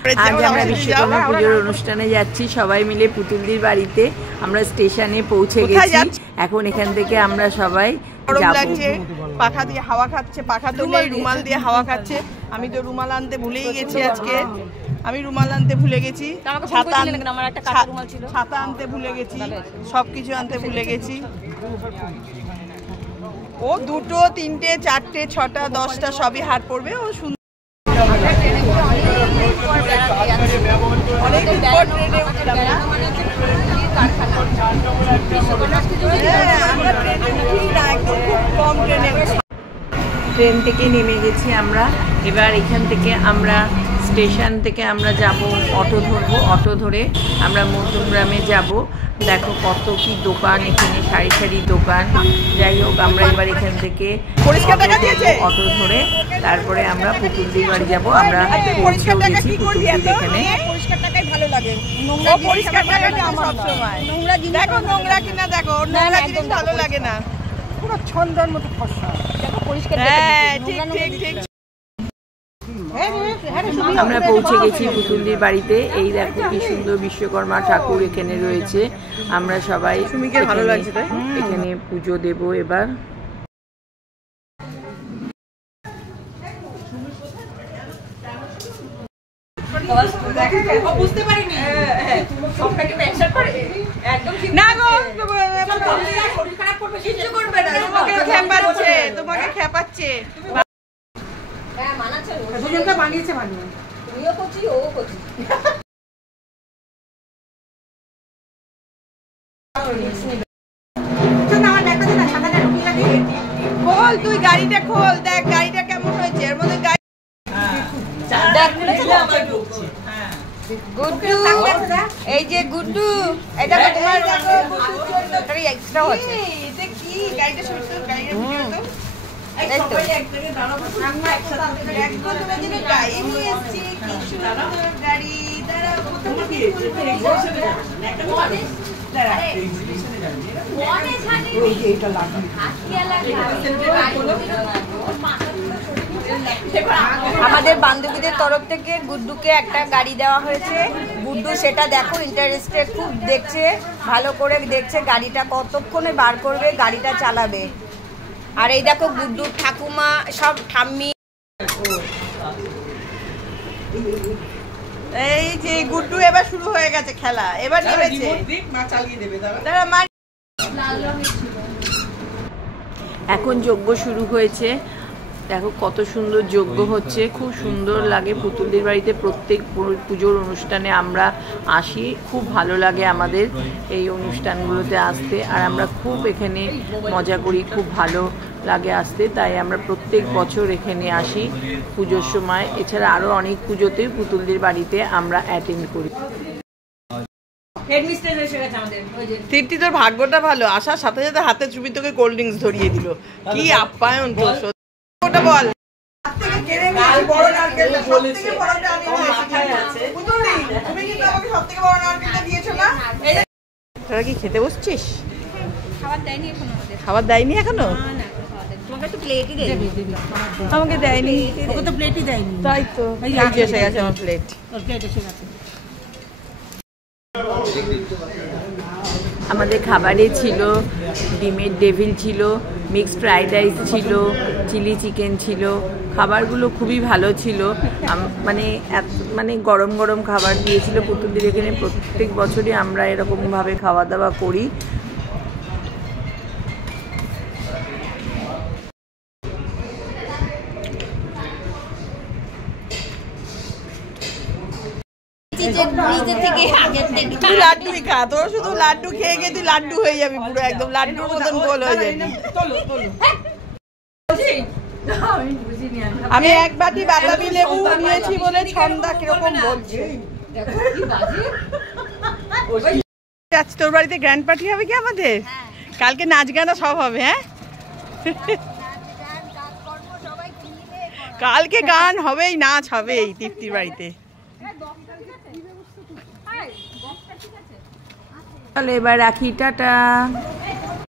আজ আমরা বিশ্বকর্মা পুজোর অনুষ্ঠানে যাচ্ছি সবাই মিলে পুতুলদির বাড়িতে। আমরা স্টেশনে পৌঁছে গেছি। এখন এখান থেকে আমরা সবাই পাখা দিয়ে হাওয়া খাচ্ছে, পাখা তুলে রুমাল দিয়ে হাওয়া খাচ্ছে। আমি তো রুমাল আনতে ভুলেই গেছি আজকে, আমি রুমাল আনতে ভুলে গেছি, ছাতা আনতে ভুলে গেছি, সবকিছু আনতে ভুলে গেছি। ও 2, 3, 4, 6, 10টা সবই হাট পড়বে। ও সুন্দর ট্রেন থেকে নেমে গেছি আমরা। এবার এখান থেকে আমরা স্টেশন থেকে আমরা যাব, অটো ধরবো, অটো ধরে আমরা মধ্যমগ্রামে যাব। দেখো কত কি দোকান এখানে, সারি সারি দোকান। যাই হোক আমরা এবার এখান থেকে অটো ধরে তারপরে আমরা পুতুলদির বাড়ি যাব। আমরা পৌঁছেও গেছি পুতুলদির এখানে। ভালো লাগে না, পুরো ছন্দর মতো আমরা পৌঁছে গেছি পুতুলদির বাড়িতে। এই দেখো কি সুন্দর বিশ্বকর্মা ঠাকুর এখানে রয়েছে। আমরা সবাই এখানে পুজো দেব এবার। বুঝতে পারিনি তোমাকে খেপাচ্ছে। বানিয়েছে তুমিও করছি, ও করছি। খোল তুই গাড়িটা, খোল দেখ গাড়িটা কেমন হয়েছে। এর মধ্যে গুড্ডু, এই যে গুড্ডু, এটা তোমার এক্সট্রা আছে। এটা কি গাড়িটা সুন্দর, গাড়িটা ভিডিও তো আমাদের বান্ধবীদের তরফ থেকে গুড্ডুকে একটা গাড়ি দেওয়া হয়েছে। গুড্ডু সেটা দেখো ইন্টারেস্টেড, খুব দেখছে, ভালো করে দেখছে গাড়িটা কতক্ষণে বার করবে, গাড়িটা চালাবে। আর এই দেখো গুড্ডুর ঠাকুমা, সব ঠাম্মি। এই যে গুড্ডু এবার শুরু হয়ে গেছে খেলা, এবার নেমেছে। এখন যজ্ঞ শুরু হয়েছে। দেখো কত সুন্দর যজ্ঞ হচ্ছে, খুব সুন্দর লাগে। পুতুলদির বাড়িতে প্রত্যেক পুজোর অনুষ্ঠানে আমরা আসি, খুব ভালো লাগে আমাদের এই অনুষ্ঠানগুলোতে আসতে। আর আমরা খুব এখানে মজা করি, খুব ভালো লাগে আসতে। তাই আমরা প্রত্যেক বছর এখানে আসি পুজোর সময়। এছাড়া আরও অনেক পুজোতে পুতুলদির বাড়িতে আমরা অ্যাটেন্ড করি। তৃপ্তি তোর ভাগ্যটা ভালো, আসার সাথে সাথে হাতে চুপি তোকে কোল্ড ড্রিঙ্কস ধরিয়ে দিল। কি আপ্যায়ন তোর, ওটা বল। তোরা কি খেতে বসছিস? খাবার দেয়নি এখনো? আমাকে দেয়নি, তাই তো এসে গেছে আমার প্লেট। আমাদের খাবারে ছিল ডিমের ডেভিল ছিল, মিক্সড ফ্রাইড রাইস ছিল, চিলি চিকেন ছিল। খাবারগুলো খুবই ভালো ছিল। মানে গরম গরম খাবার দিয়েছিল পুতুলদির এখানে। প্রত্যেক বছরই আমরা এরকমভাবে খাওয়া দাওয়া করি। লাড্ডুই খা, তোর শুধু লাড্ডু খেয়ে গিয়ে তুই লাড্ডু হয়ে যাবি, পুরো একদম লাড্ডুর মতন গোল হয়ে যাবি। আমি এক বাটি বাতাবি লেবু নিয়েছি বলে ছন্দা কিরকম বলছে। তোর বাড়িতে গ্র্যান্ড পার্টি হবে কি আমাদের? কালকে নাচ গানা সব হবে। হ্যাঁ, কালকে গান হবেই, নাচ হবেই তৃপ্তির বাড়িতে। তাহলে এবার রাখি, টাটা।